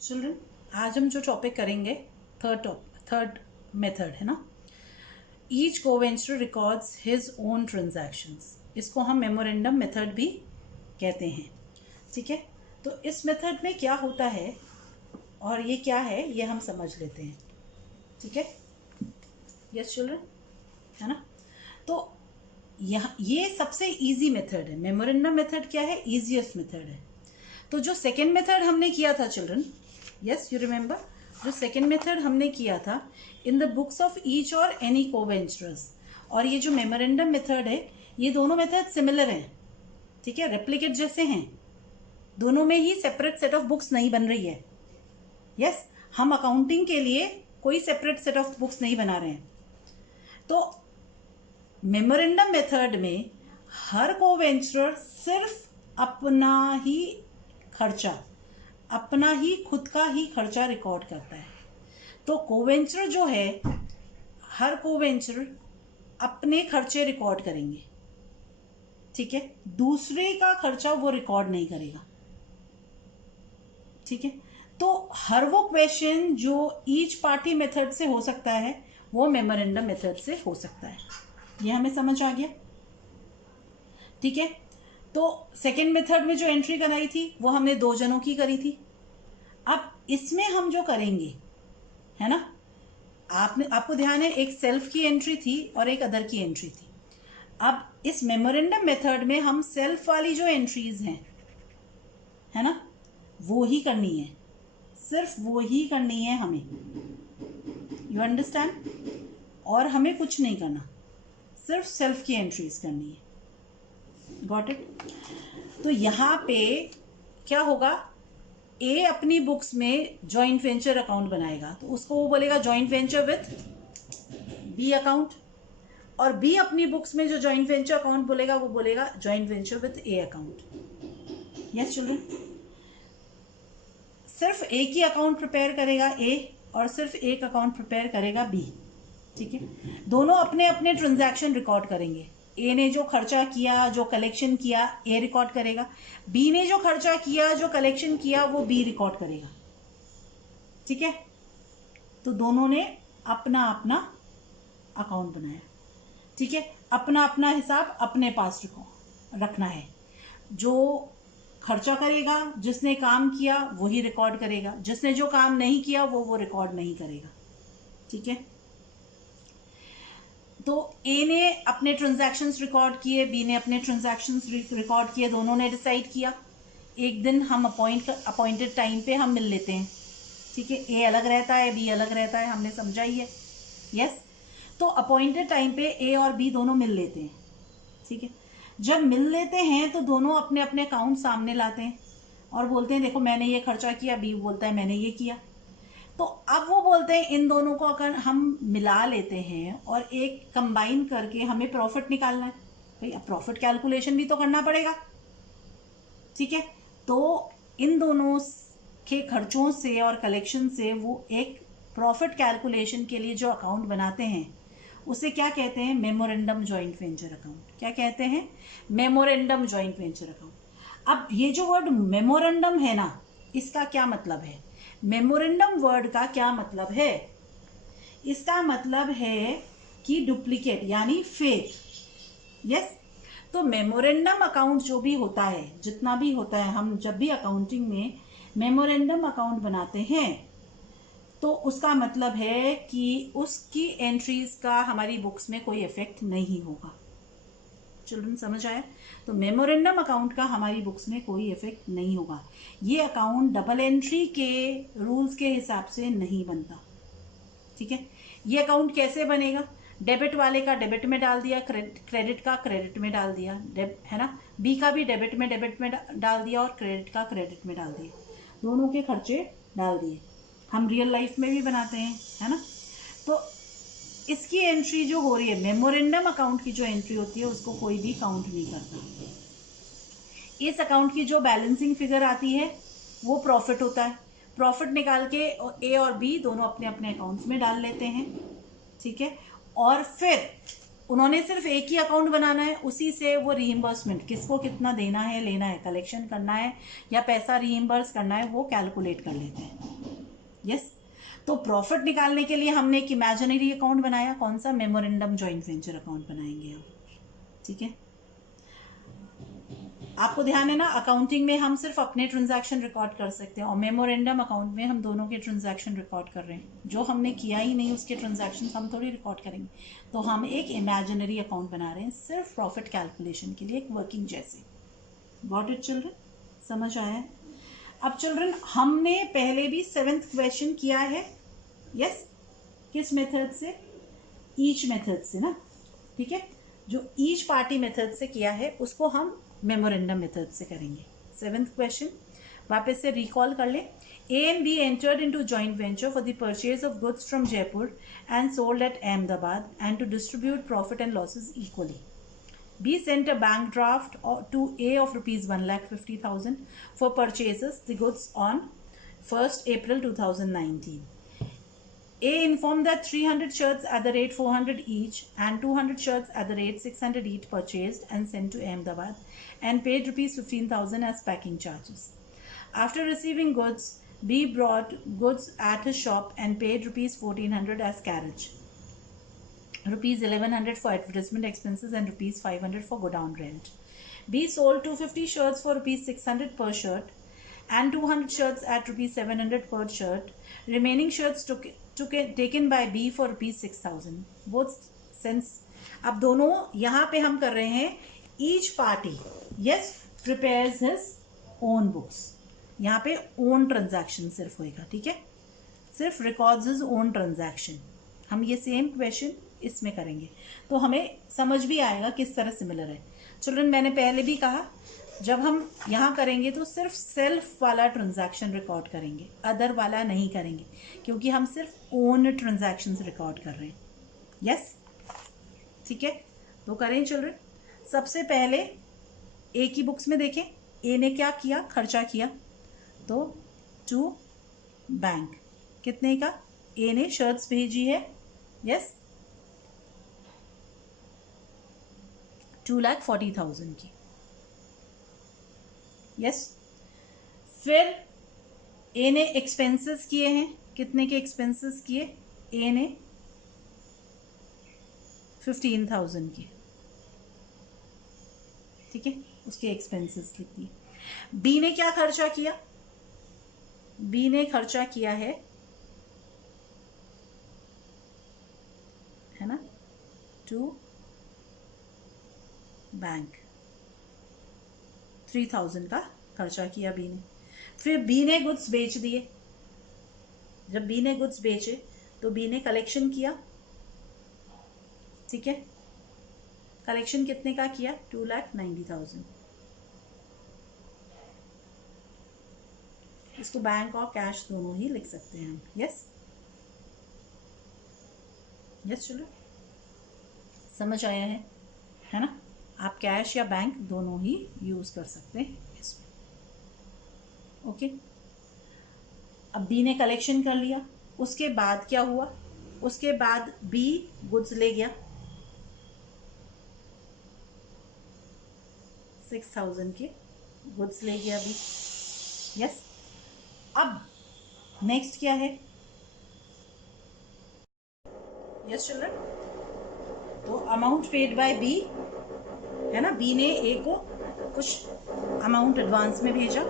Children, आज हम जो टॉपिक करेंगे थर्ड मेथड है ना, each coventurer records his own transactions. इसको हम मेमोरेंडम मेथड भी कहते हैं। ठीक है, तो इस मेथड में क्या होता है और ये क्या है ये हम समझ लेते हैं। ठीक है, यस चिल्ड्रन, है ना। तो यहाँ ये सबसे इजी मेथड है। मेमोरेंडम मेथड क्या है, इजीएस्ट मेथड है। तो जो सेकेंड मेथड हमने किया था चिल्ड्रन, यस यू रिमेंबर, जो सेकेंड मेथड हमने किया था in the books of each और एनी कोवेंचरस, और ये जो मेमोरेंडम मेथड है ये दोनों मेथड सिमिलर हैं। ठीक है, रेप्लिकेट जैसे हैं, दोनों में ही सेपरेट सेट ऑफ बुक्स नहीं बन रही है। यस, हम अकाउंटिंग के लिए कोई सेपरेट सेट ऑफ बुक्स नहीं बना रहे हैं। तो मेमोरेंडम मेथड में हर कोवेंचर सिर्फ अपना ही खर्चा, अपना ही खुद का ही खर्चा रिकॉर्ड करता है। तो कोवेंचर जो है, हर कोवेंचर अपने खर्चे रिकॉर्ड करेंगे। ठीक है, दूसरे का खर्चा वो रिकॉर्ड नहीं करेगा। ठीक है, तो हर वो क्वेश्चन जो ईच पार्टी मेथड से हो सकता है वो मेमोरेंडम मेथड से हो सकता है। ये हमें समझ आ गया। ठीक है, तो सेकेंड मेथड में जो एंट्री कराई थी वो हमने 2 जनों की करी थी। अब इसमें हम जो करेंगे, है ना, आपको ध्यान है एक सेल्फ की एंट्री थी और एक अदर की एंट्री थी। अब इस मेमोरेंडम मेथड में हम सेल्फ वाली जो एंट्रीज हैं, है ना, वो ही करनी है, सिर्फ वो ही करनी है हमें। यू अंडरस्टैंड, और हमें कुछ नहीं करना, सिर्फ सेल्फ की एंट्रीज करनी है। Got it. तो यहाँ पे क्या होगा, ए अपनी बुक्स में जॉइंट वेंचर अकाउंट बनाएगा तो उसको वो बोलेगा joint venture with B account, और बी अपनी बुक्स में जो जॉइंट वेंचर अकाउंट बोलेगा वो बोलेगा joint venture with A account. Yes children, सिर्फ एक ही अकाउंट प्रिपेयर करेगा ए और सिर्फ एक अकाउंट प्रिपेयर करेगा बी। ठीक है, दोनों अपने अपने ट्रांजैक्शन रिकॉर्ड करेंगे। ए ने जो खर्चा किया, जो कलेक्शन किया, ए रिकॉर्ड करेगा। बी ने जो खर्चा किया, जो कलेक्शन किया, वो बी रिकॉर्ड करेगा। ठीक है, तो दोनों ने अपना अपना अकाउंट बनाया। ठीक है, अपना अपना हिसाब अपने पास रखना है। जो खर्चा करेगा, जिसने काम किया वही रिकॉर्ड करेगा, जिसने जो काम नहीं किया वो रिकॉर्ड नहीं करेगा। ठीक है, तो ए ने अपने ट्रांजैक्शंस रिकॉर्ड किए, बी ने अपने ट्रांजैक्शंस रिकॉर्ड किए, दोनों ने डिसाइड किया एक दिन हम अपॉइंटेड टाइम पे हम मिल लेते हैं। ठीक है, ए अलग रहता है, बी अलग रहता है, हमने समझा ही है। यस, तो अपॉइंटेड टाइम पे ए और बी दोनों मिल लेते हैं। ठीक है, जब मिल लेते हैं तो दोनों अपने अपने अकाउंट सामने लाते हैं और बोलते हैं देखो मैंने ये खर्चा किया, बी बोलता है मैंने ये किया। तो अब वो बोलते हैं इन दोनों को अगर हम मिला लेते हैं और एक कंबाइन करके हमें प्रॉफिट निकालना है, भाई अब प्रॉफिट कैलकुलेशन भी तो करना पड़ेगा। ठीक है, तो इन दोनों के खर्चों से और कलेक्शन से वो एक प्रॉफिट कैलकुलेशन के लिए जो अकाउंट बनाते हैं उसे क्या कहते हैं, मेमोरेंडम जॉइंट वेंचर अकाउंट। क्या कहते हैं, मेमोरेंडम जॉइंट वेंचर अकाउंट। अब ये जो वर्ड मेमोरेंडम है ना, इसका क्या मतलब है, मेमोरेंडम वर्ड का क्या मतलब है, इसका मतलब है कि डुप्लीकेट यानी फेक। यस, तो मेमोरेंडम अकाउंट जो भी होता है, जितना भी होता है, हम जब भी अकाउंटिंग में मेमोरेंडम अकाउंट बनाते हैं तो उसका मतलब है कि उसकी एंट्रीज का हमारी बुक्स में कोई इफेक्ट नहीं होगा। चिल्ड्रन समझ आया, तो मेमोरेंडम अकाउंट का हमारी बुक्स में कोई इफेक्ट नहीं होगा। ये अकाउंट डबल एंट्री के रूल्स के हिसाब से नहीं बनता। ठीक है, ये अकाउंट कैसे बनेगा, डेबिट वाले का डेबिट में डाल दिया, क्रेडिट का क्रेडिट में डाल दिया, है ना, बी का भी डेबिट में डाल दिया और क्रेडिट का क्रेडिट में डाल दिया, दोनों के खर्चे डाल दिए। हम रियल लाइफ में भी बनाते हैं, है ना। तो इसकी एंट्री जो हो रही है, मेमोरेंडम अकाउंट की जो एंट्री होती है उसको कोई भी काउंट नहीं करता। इस अकाउंट की जो बैलेंसिंग फिगर आती है वो प्रॉफिट होता है। प्रॉफिट निकाल के ए और बी दोनों अपने अपने अकाउंट्स में डाल लेते हैं। ठीक है, और फिर उन्होंने सिर्फ एक ही अकाउंट बनाना है, उसी से वो रीइंबर्समेंट किसको कितना देना है, लेना है, कलेक्शन करना है या पैसा रीइंबर्स करना है, वो कैलकुलेट कर लेते हैं। यस। तो प्रॉफिट निकालने के लिए हमने एक इमेजिनरी अकाउंट बनाया, कौन सा, मेमोरेंडम जॉइंट वेंचर अकाउंट बनाएंगे हम। ठीक है, आपको ध्यान है ना, अकाउंटिंग में हम सिर्फ अपने ट्रांजैक्शन रिकॉर्ड कर सकते हैं और मेमोरेंडम अकाउंट में हम दोनों के ट्रांजैक्शन रिकॉर्ड कर रहे हैं। जो हमने किया ही नहीं उसके ट्रांजैक्शन हम थोड़ी रिकॉर्ड करेंगे। तो हम एक इमेजिनरी अकाउंट बना रहे हैं सिर्फ प्रॉफिट कैलकुलेशन के लिए, एक वर्किंग जैसे। गॉट इट चिल्ड्रन, समझ आया है? अब चिल्ड्रन हमने पहले भी 7th क्वेश्चन किया है। यस, किस मेथड से, ईच मेथड से ना। ठीक है, जो ईच पार्टी मेथड से किया है उसको हम मेमोरेंडम मेथड से करेंगे। 7th क्वेश्चन वापस से रिकॉल कर ले। A and B entered into joint venture for the purchase of goods from Jaipur and sold at Ahmedabad and to distribute profit and losses equally. B sent a bank draft to A of rupees 1,50,000 for purchases the goods on 1st April 2019. A informed that 300 shirts at the rate 400 each and 200 shirts at the rate 600 each purchased and sent to Ahmedabad and paid rupees 15,000 as packing charges. After receiving goods, B brought goods at his shop and paid rupees 1,400 as carriage, rupees 1,100 for advertisement expenses and rupees 500 for godown rent. B sold 250 shirts for rupees 600 per shirt and 200 shirts at rupees 700 per shirt. Remaining shirts taken by B for rupees 6,000. Both sense. अब दोनों यहाँ पे हम कर रहे हैं each party yes prepares his own books. यहाँ पे own transaction सिर्फ होएगा, ठीक है, सिर्फ records his own transaction. हम ये सेम क्वेश्चन इसमें करेंगे तो हमें समझ भी आएगा किस तरह सिमिलर है। चिल्ड्रन मैंने पहले भी कहा जब हम यहाँ करेंगे तो सिर्फ सेल्फ वाला ट्रांजैक्शन रिकॉर्ड करेंगे, अदर वाला नहीं करेंगे क्योंकि हम सिर्फ ओन ट्रांजैक्शंस रिकॉर्ड कर रहे हैं। यस, ठीक है, तो करें चिल्ड्रन। सबसे पहले ए की बुक्स में देखें, ए ने क्या किया, खर्चा किया, तो टू बैंक कितने का, ए ने शर्ट्स भेजी है, यस 2,40,000 की। यस, फिर ए ने एक्सपेंसेस किए हैं, कितने के एक्सपेंसेस किए, ए ने 15,000 की, ठीक है, उसके एक्सपेंसेस लिख दिए। बी ने क्या खर्चा किया, बी ने खर्चा किया है ना, टू बैंक 3,000 का खर्चा किया बी ने। फिर बी ने गुड्स बेच दिए, जब बी ने गुड्स बेचे तो बी ने कलेक्शन किया, ठीक है, कलेक्शन कितने का किया, 2,90,000। इसको बैंक और कैश दोनों ही लिख सकते हैं हम। यस यस, चलो समझ आया है ना, आप कैश या बैंक दोनों ही यूज कर सकते हैं इसमें। ओके, अब बी ने कलेक्शन कर लिया, उसके बाद क्या हुआ, उसके बाद बी गुड्स ले गया 6,000 के गुड्स ले गया बी। यस, अब नेक्स्ट क्या है, यस चिल्ड्रन, तो अमाउंट पेड बाय बी है ना, बी ने ए को कुछ अमाउंट एडवांस में भेजा,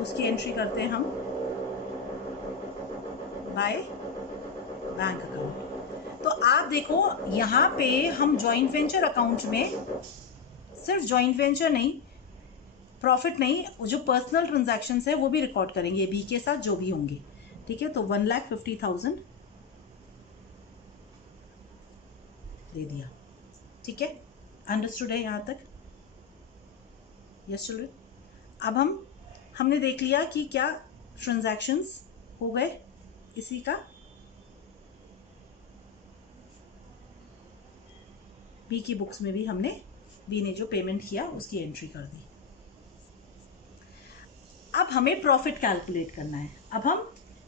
उसकी एंट्री करते हैं हम बाय बैंक अकाउंट। तो आप देखो यहाँ पे हम जॉइंट वेंचर अकाउंट में सिर्फ जॉइंट वेंचर नहीं, प्रॉफिट नहीं, जो पर्सनल ट्रांजैक्शंस है वो भी रिकॉर्ड करेंगे बी के साथ जो भी होंगे, ठीक है। तो 1,50,000 दे दिया, ठीक है, अंडरस्टूड है यहाँ तक? यस चिल्ड्रन, अब हमने देख लिया कि क्या ट्रांजैक्शंस हो गए इसी का, बी की बुक्स में भी हमने बी ने जो पेमेंट किया उसकी एंट्री कर दी। अब हमें प्रॉफिट कैलकुलेट करना है, अब हम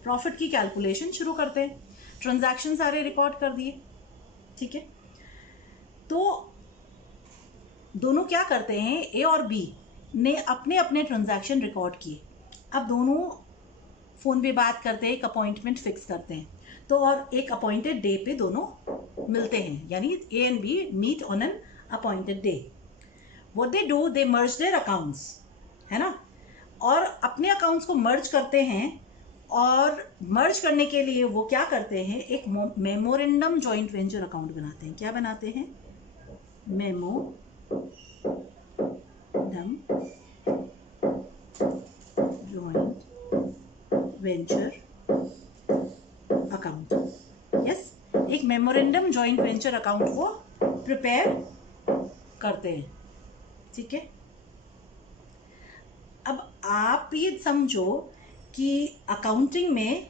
प्रॉफिट की कैलकुलेशन शुरू करते हैं। ट्रांजैक्शन सारे रिकॉर्ड कर दिए, ठीक है, तो दोनों क्या करते हैं, ए और बी ने अपने अपने ट्रांजैक्शन रिकॉर्ड किए। अब दोनों फ़ोन पे बात करते हैं, एक अपॉइंटमेंट फिक्स करते हैं, तो और एक अपॉइंटेड डे पे दोनों मिलते हैं, यानी A and B meet on an appointed day. What they do, they merge their accounts, है ना, और अपने अकाउंट्स को मर्ज करते हैं। और मर्ज करने के लिए वो क्या करते हैं, एक मेमोरेंडम जॉइंट वेंचर अकाउंट बनाते हैं। क्या बनाते हैं, memorandum joint venture account. Yes, एक मेमोरेंडम जॉइंट वेंचर अकाउंट को प्रिपेयर करते हैं। ठीक है, अब आप ये समझो कि अकाउंटिंग में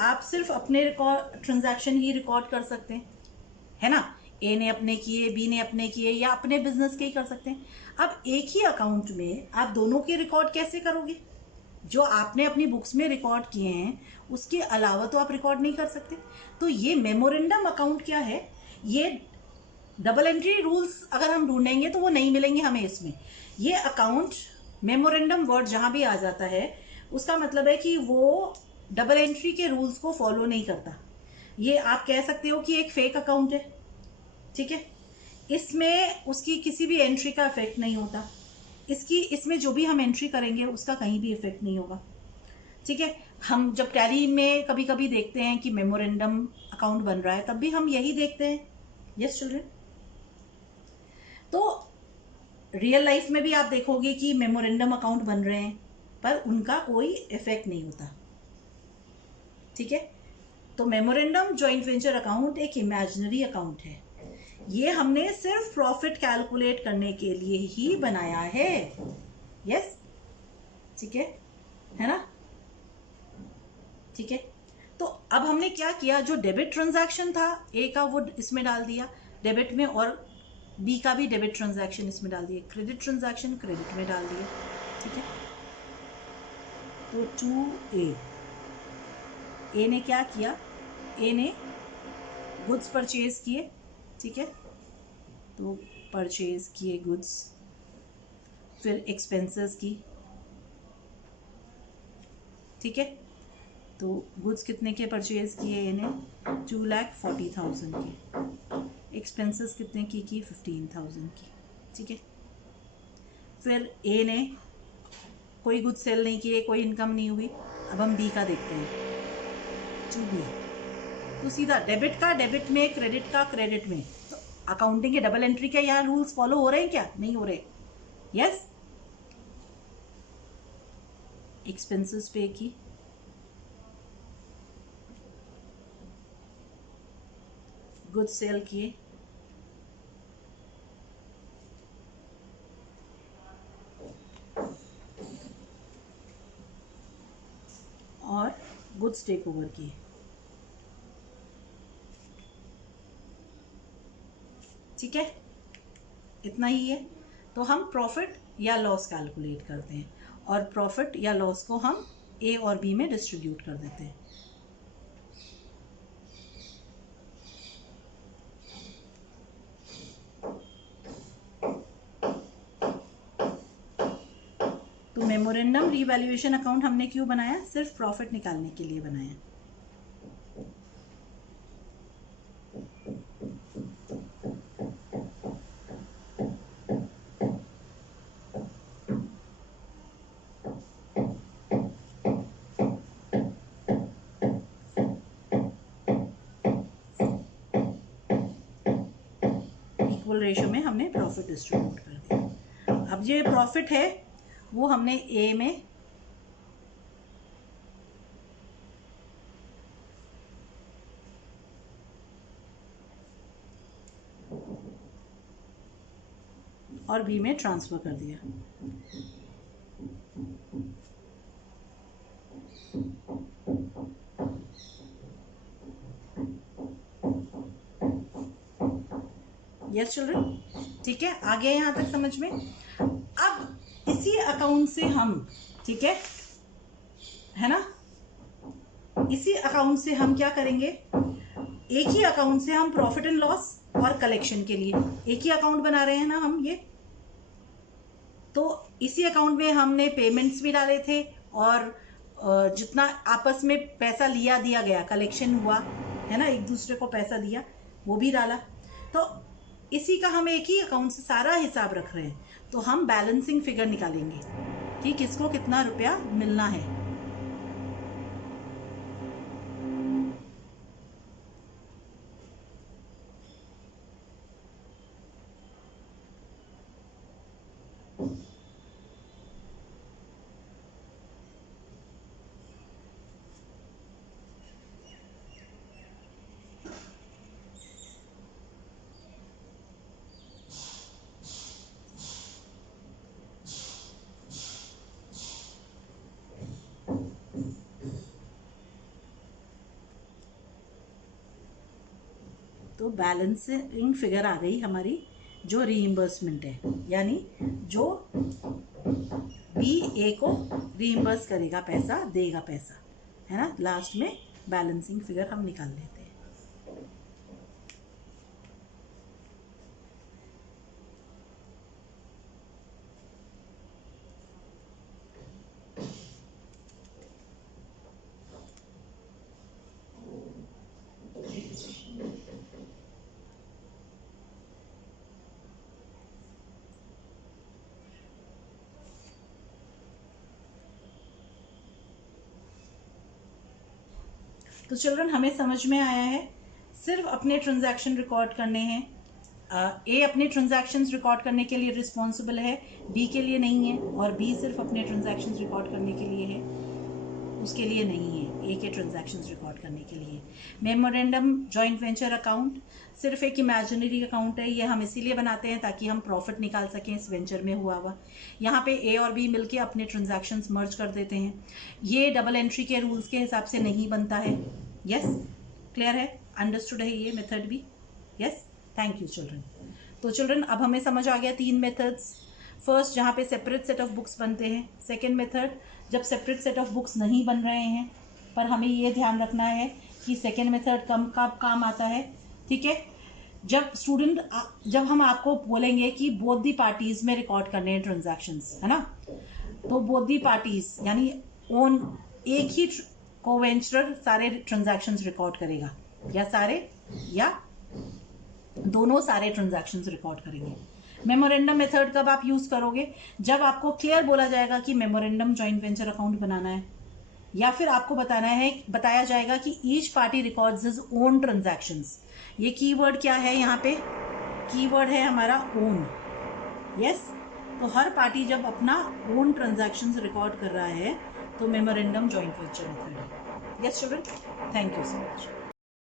आप सिर्फ अपने रिकॉर्ड ट्रांजैक्शन ही रिकॉर्ड कर सकते हैं, है ना, ए ने अपने किए, बी ने अपने किए, या अपने बिजनेस के ही कर सकते हैं। अब एक ही अकाउंट में आप दोनों के रिकॉर्ड कैसे करोगे? जो आपने अपनी बुक्स में रिकॉर्ड किए हैं उसके अलावा तो आप रिकॉर्ड नहीं कर सकते। तो ये मेमोरेंडम अकाउंट क्या है, ये डबल एंट्री रूल्स अगर हम ढूंढेंगे तो वो नहीं मिलेंगे हमें इसमें। ये अकाउंट, मेमोरेंडम वर्ड जहां भी आ जाता है उसका मतलब है कि वो डबल एंट्री के रूल्स को फॉलो नहीं करता। ये आप कह सकते हो कि एक फेक अकाउंट है। ठीक है, इसमें उसकी किसी भी एंट्री का इफेक्ट नहीं होता, इसमें जो भी हम एंट्री करेंगे उसका कहीं भी इफेक्ट नहीं होगा। ठीक है, हम जब टैली में कभी कभी देखते हैं कि मेमोरेंडम अकाउंट बन रहा है तब भी हम यही देखते हैं। यस चिल्ड्रन, तो रियल लाइफ में भी आप देखोगे कि मेमोरेंडम अकाउंट बन रहे हैं पर उनका कोई इफेक्ट नहीं होता। ठीक है, तो मेमोरेंडम जॉइंट वेंचर अकाउंट एक इमेजिनरी अकाउंट है, ये हमने सिर्फ प्रॉफिट कैलकुलेट करने के लिए ही बनाया है। यस, ठीक है ना, ठीक है। तो अब हमने क्या किया, जो डेबिट ट्रांजैक्शन था ए का वो इसमें डाल दिया डेबिट में, और बी का भी डेबिट ट्रांजैक्शन इसमें डाल दिया, क्रेडिट ट्रांजैक्शन क्रेडिट में डाल दिया। ठीक है, तो 2A, ए ने क्या किया, ए ने गुड्स परचेज किए। ठीक है, तो परचेज किए गुड्स, फिर एक्सपेंसेस की। ठीक है, तो गुड्स कितने के परचेज किए ए ने, 2,40,000 के। एक्सपेंसेस कितने की 15,000 की। ठीक है, फिर ए ने कोई गुड्स सेल नहीं किए, कोई इनकम नहीं हुई। अब हम बी का देखते हैं, 2B, तो सीधा डेबिट का डेबिट में, क्रेडिट का क्रेडिट में। तो अकाउंटिंग के डबल एंट्री के यहाँ रूल्स फॉलो हो रहे हैं क्या, नहीं हो रहे। यस, एक्सपेंसेस पे की, गुड्स सेल किए, और गुड्स टेक ओवर किए। ठीक है, इतना ही है। तो हम प्रॉफिट या लॉस कैलकुलेट करते हैं, और प्रॉफिट या लॉस को हम ए और बी में डिस्ट्रीब्यूट कर देते हैं। तो मेमोरेंडम रीवैल्यूएशन अकाउंट हमने क्यों बनाया, सिर्फ प्रॉफिट निकालने के लिए बनाया। इक्वल रेशियो में हमने प्रॉफिट डिस्ट्रीब्यूट कर दिया। अब ये प्रॉफिट है वो हमने ए में और बी में ट्रांसफर कर दिया। यस चिल्ड्रन, ठीक है, आ गया यहाँ तक समझ में। अब इसी अकाउंट से हम, ठीक है ना, इसी अकाउंट से हम क्या करेंगे, एक ही अकाउंट से हम प्रॉफिट एंड लॉस और कलेक्शन के लिए एक ही अकाउंट बना रहे हैं ना हम ये। तो इसी अकाउंट में हमने पेमेंट्स भी डाले थे और जितना आपस में पैसा लिया दिया गया, कलेक्शन हुआ है ना, एक दूसरे को पैसा दिया, वो भी डाला। तो इसी का हम एक ही अकाउंट से सारा हिसाब रख रहे हैं। तो हम बैलेंसिंग फिगर निकालेंगे कि किसको कितना रुपया मिलना है। तो बैलेंसिंग फिगर आ गई हमारी, जो रीइंबर्समेंट है, यानी जो बी ए को रीइंबर्स करेगा, पैसा देगा, पैसा है ना। लास्ट में बैलेंसिंग फिगर हम निकाल लेते हैं। तो चिल्ड्रन हमें समझ में आया है, सिर्फ अपने ट्रांजैक्शन रिकॉर्ड करने हैं। ए अपने ट्रांजैक्शंस रिकॉर्ड करने के लिए रिस्पॉन्सिबल है, बी के लिए नहीं है, और बी सिर्फ अपने ट्रांजैक्शंस रिकॉर्ड करने के लिए है, उसके लिए नहीं है, ए के ट्रांजैक्शंस रिकॉर्ड करने के लिए। मेमोरेंडम जॉइंट वेंचर अकाउंट सिर्फ एक इमेजिनरी अकाउंट है, ये हम इसीलिए बनाते हैं ताकि हम प्रॉफिट निकाल सकें इस वेंचर में हुआ हुआ। यहाँ पे ए और बी मिलके अपने ट्रांजैक्शंस मर्ज कर देते हैं। ये डबल एंट्री के रूल्स के हिसाब से नहीं बनता है। यस, क्लियर है, अंडरस्टूड है ये मेथड भी। Yes, thank you children. तो चिल्ड्रन अब हमें समझ आ गया 3 मेथड्स। फर्स्ट, जहाँ पे सेपरेट सेट ऑफ बुक्स बनते हैं। सेकेंड मेथड, जब सेपरेट सेट ऑफ बुक्स नहीं बन रहे हैं, पर हमें ये ध्यान रखना है कि सेकेंड मेथड कब काम आता है, ठीक है, जब हम आपको बोलेंगे कि बोथ दी पार्टीज में रिकॉर्ड करने हैं ट्रांजैक्शंस, है ना। तो बोथ दी पार्टीज यानी ओन, एक ही कोवेंचर सारे ट्रांजैक्शंस रिकॉर्ड करेगा, या सारे, या दोनों सारे ट्रांजैक्शंस रिकॉर्ड करेंगे। मेमोरेंडम मेथड कब आप यूज करोगे, जब आपको क्लियर बोला जाएगा कि मेमोरेंडम जॉइंट वेंचर अकाउंट बनाना है, या फिर आपको बताया जाएगा कि each party records his own transactions. ये कीवर्ड क्या है, यहाँ पे कीवर्ड है हमारा ओन। यस, तो हर पार्टी जब अपना ओन ट्रांजैक्शंस रिकॉर्ड कर रहा है तो मेमोरेंडम जॉइंट वेंचर मेथड है। Yes children, thank you so much.